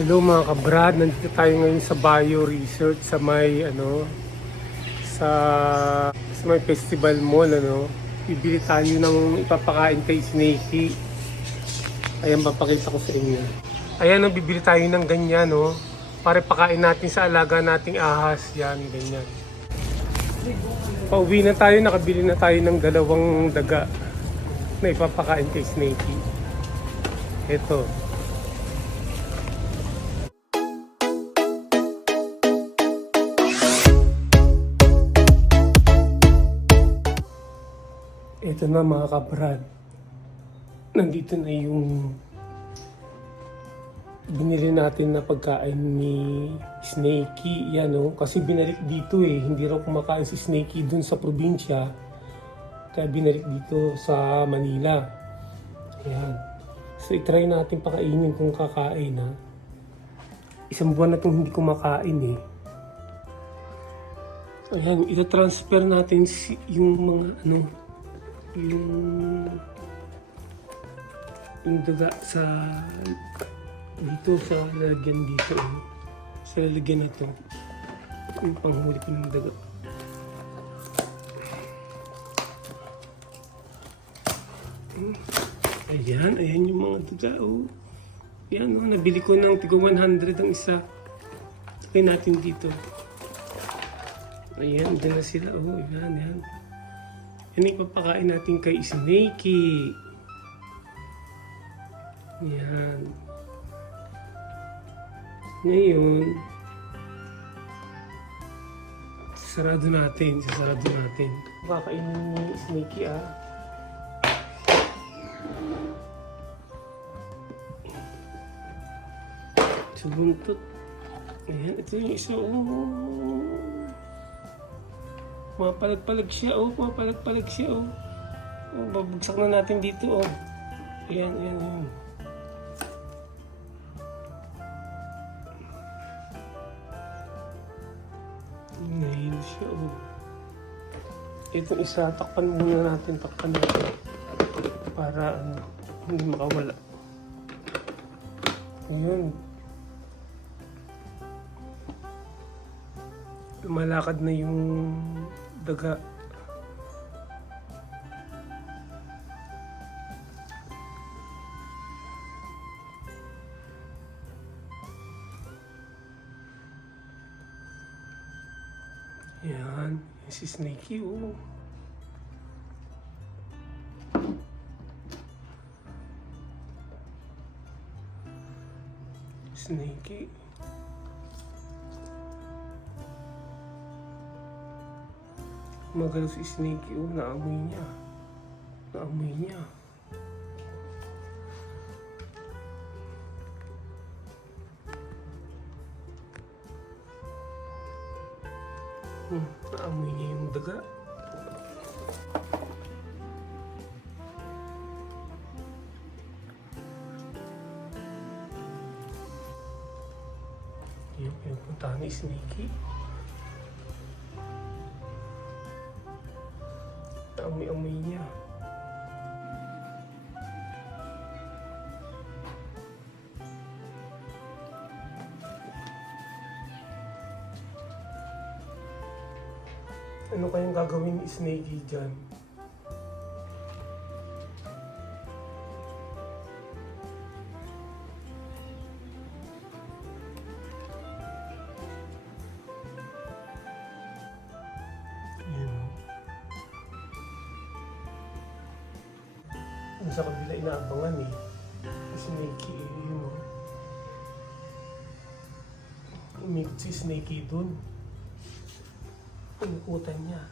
Hello mga kabrad, nandito tayo ngayon sa Bio Resort sa may sa, sa may festival mall Bibili tayo ng ipapakain kay Snakey. Ayan, papakita ko sa inyo. Ayan, bibili tayo ng ganyan para pakain natin sa alaga nating ahas. Yan, ganyan. Pauwi na tayo, nakabili na tayo ng 2 daga na ipapakain kay Snakey. Ito. Ito na mga kabrad. Nandito na yung binili natin na pagkain ni Snakey. Yan kasi binalik dito Hindi raw kumakain si Snakey dun sa probinsya. Kaya binalik dito sa Manila. Ayan. So itry natin pakainin kung kakain ha. 1 buwan na itong hindi kumakain Ayan, itatransfer natin yung mga yung daga sa dito sa lalagyan dito sa lalagyan na to yung panghuli ko ng daga. Ayan yung mga daga yan nabili ko ng tigo 100 ang isa. Sakay natin dito. Ayan, dyan na sila yan. Yan ipapakain natin kay Snakey. Yan. Ngayon, sasarado natin. Pakakainin ni Snakey Subuntot. Ayan, ito yung isa Mapalag-palag siya babagsak na natin dito Ayan. Ngayon siya Itong isa, takpan muna natin para hindi makawala. Ngayon lumalakad na yung daga. Yan, si Snakey Snakey. Magalaw si Snakey naamoy niya. Naamoy niya yung daga. Yung pinupuntahan ni Snakey. Amoy niya. Ano kayang gagawin ni Snakey dyan? Sa kabila inaabangan si Snakey umikot si Snakey dun. Inikutan niya.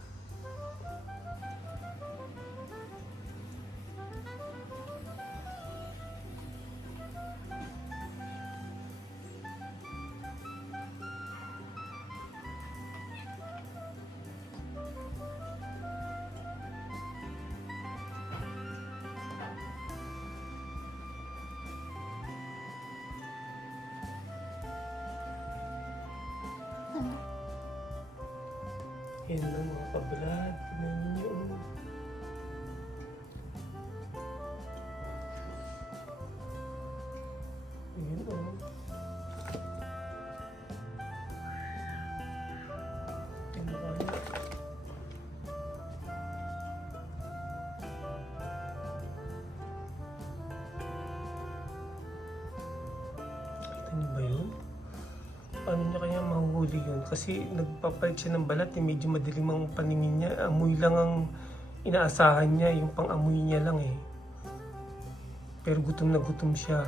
Yan lang mga kabrad. Tignan niyo. Ayan Nakita niyo ba yun? Paano niya kaya mahuhuli yun? Kasi nagpapalit siya ng balat eh. Medyo madilim ang paningin niya. Amoy lang ang inaasahan niya. Yung pang-amoy niya lang eh. Pero gutom na gutom siya.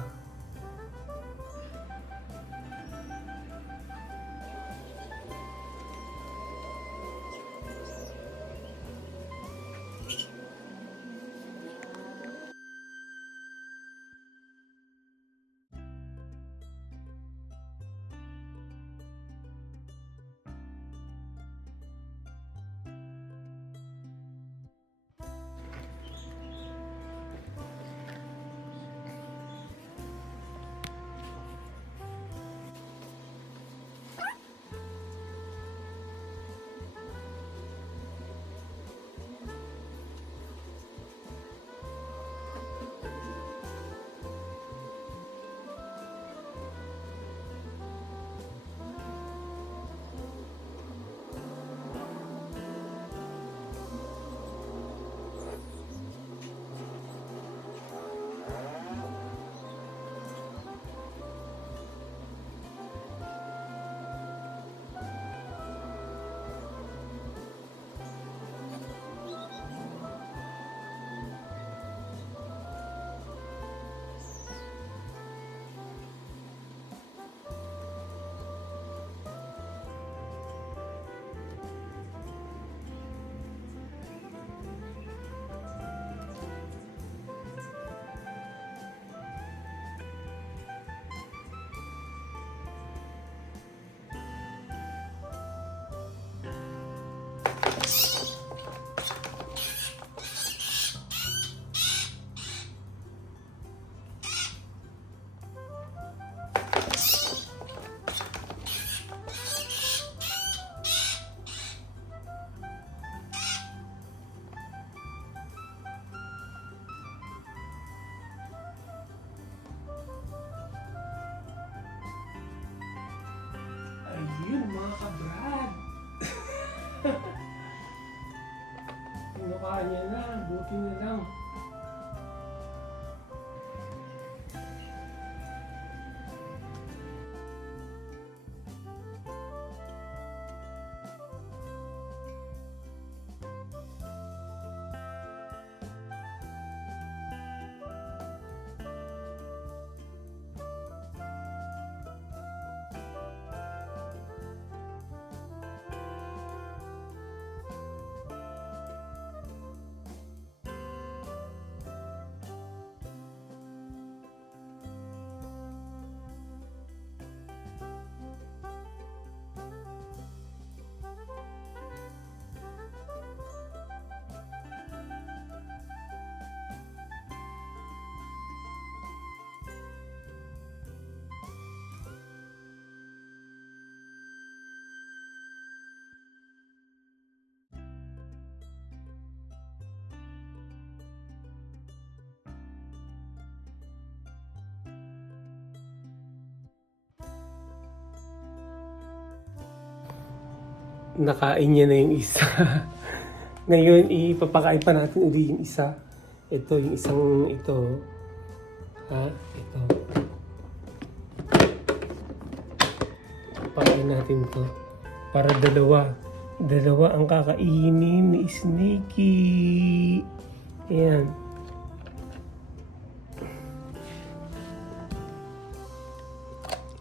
Ayun mga kabrad. Kinuha niya na. Buti na lang. Nakain niya na yung isa. Ngayon, ipapakain pa natin uli yung isa. Ito, yung isang ito. Ha? Ito. Pakain natin to. Para dalawa. Dalawa ang kakainin ni Snakey. Ayan.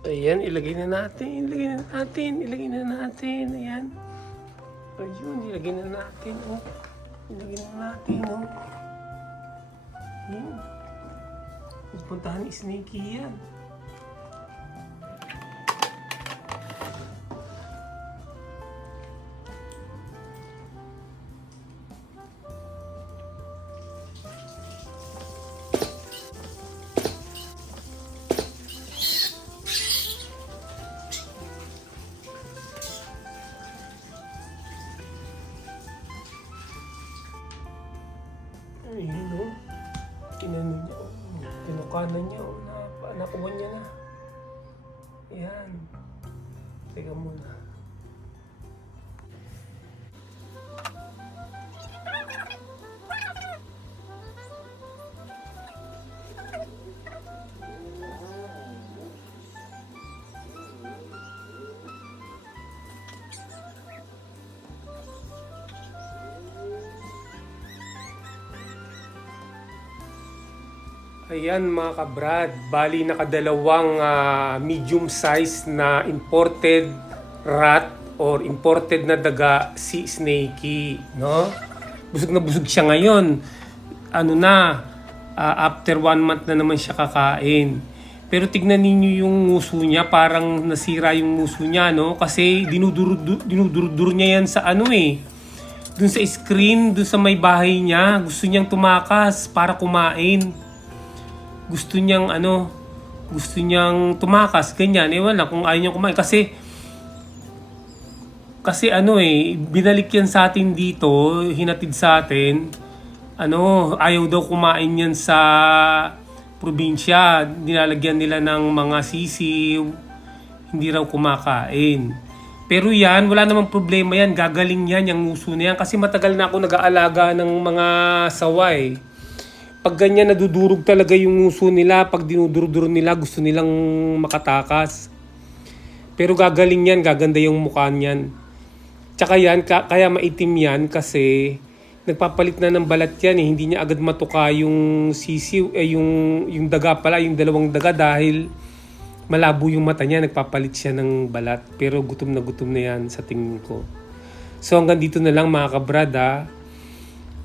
Ayan, ilagay na natin. Ilagay na natin. Ilagay na natin. Ayan. Ayun, ilagay na natin, oh. Ilagay na natin, oh. Ayan. Puntahan ni Snakey yan. Ayun, oh. Kinano niya, oh. Tinukanan niya, oh. Nakuha niya na. Ayan. Teka muna. Ayan mga kabrad, bali nakadalawang medium size na imported rat or imported na daga si Snakey, no? Busog na busog siya ngayon. Ano na, after 1 month na naman siya kakain. Pero tignan ninyo yung nguso niya, parang nasira yung nguso niya, no? Kasi dinudur niya yan sa ano eh. Dun sa screen, dun sa may bahay niya, gusto niyang tumakas para kumain. Gusto niyang tumakas, ganyan. Ewan lang kung ayaw niyang kumain. Kasi binalik yan sa atin dito, hinatid sa atin. Ayaw daw kumain yan sa probinsya. Nilalagyan nila ng mga sisiw. Hindi raw kumakain. Pero yan, wala namang problema yan. Gagaling yan, yung nguso na yan. Kasi matagal na ako nag-aalaga ng mga saway. Pag ganyan nadudurog talaga yung nguso nila, pag dinuduro nila, gusto nilang makatakas. Pero gagaling yan, gaganda yung mukha niyan. Tsaka yan, kaya maitim yan kasi nagpapalit na ng balat yan eh. Hindi niya agad matuka yung sisiw, yung daga pala, yung dalawang daga dahil malabo yung mata niya, nagpapalit siya ng balat. Pero gutom na yan sa tingin ko. So hanggang dito na lang mga kabrada.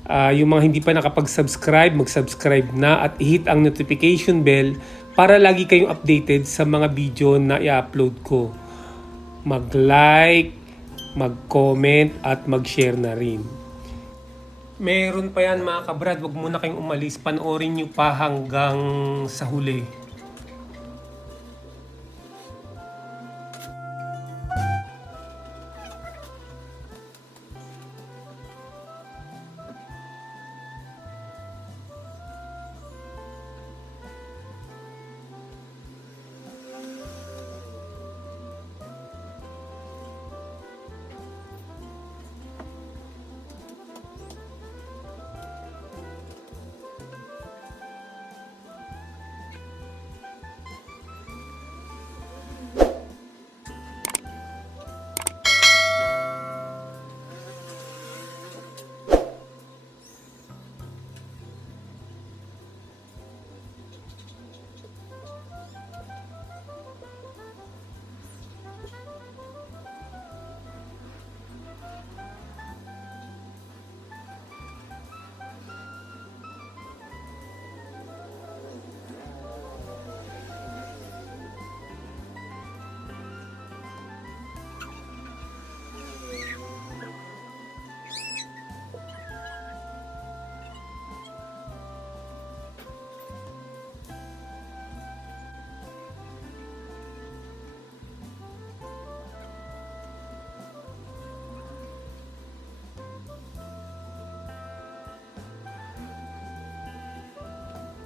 Yung mga hindi pa nakapag-subscribe, mag-subscribe na at i-hit ang notification bell para lagi kayong updated sa mga video na i-upload ko. Mag-like, mag-comment at mag-share na rin. Meron pa yan mga kabrad, wag muna kayong umalis, panoorin nyo pa hanggang sa huli.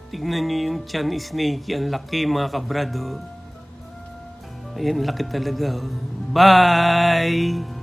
Tignan nyo yung tiyan ni Snakey. Ang laki mga kabrado. Ayan, laki talaga. Bye!